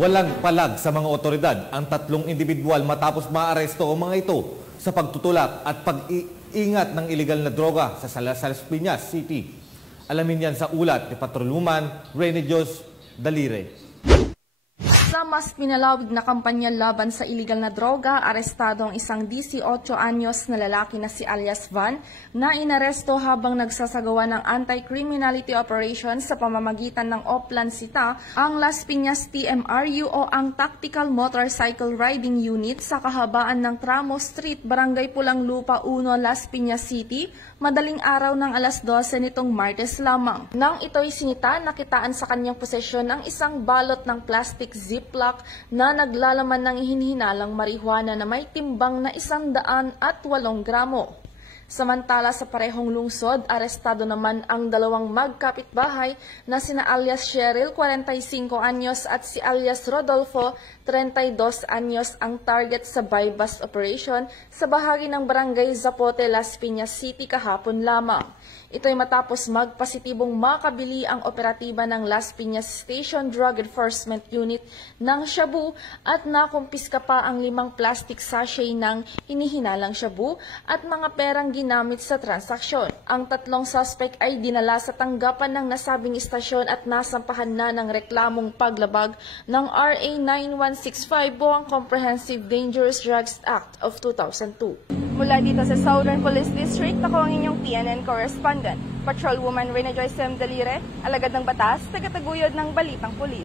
Walang palag sa mga otoridad ang tatlong individual matapos maaresto ang mga ito sa pagtutulak at pag-iingat ng ilegal na droga sa Las Piñas City. Alamin yan sa ulat ni Patrolwoman Rene Dios Dalire. Sa mas pinalawig na kampanya laban sa iligal na droga, arestado ang isang 18 anyos na lalaki na si alias Van na inaresto habang nagsasagawa ng anti-criminality operation sa pamamagitan ng Oplan Sita, ang Las Piñas TMRU o ang Tactical Motorcycle Riding Unit sa kahabaan ng Tramo Street, Barangay Pulang Lupa 1, Las Piñas City, madaling araw ng alas 12 nitong Martes lamang. Nang ito'y sinita, nakitaan sa kanyang posesyon ang isang balot ng plastic ziplock na naglalaman ng hinihinalang marihuana na may timbang na 108 gramo. Samantala sa parehong lungsod, arestado naman ang dalawang magkapitbahay na sina alias Cheryl, 45 anyos at si alias Rodolfo, 32 anyos ang target sa buy-bust operation sa bahagi ng Barangay Zapote, Las Piñas City kahapon lamang. Ito'y matapos magpositibong makabili ang operatiba ng Las Piñas Station Drug Enforcement Unit ng shabu at nakumpiska pa ang 5 plastic sachet ng hinihinalang shabu at mga perang ginamit sa transaksyon. Ang tatlong suspect ay dinala sa tanggapan ng nasabing istasyon at nasampahan na ng reklamong paglabag ng RA 9165 o ang Comprehensive Dangerous Drugs Act of 2002. Mula dito sa Southern Police District, ako ang inyong PNN correspondent, Patrolwoman Rene Joyce M. Dalire, alagad ng batas, tagataguyod ng Balitang Pulis.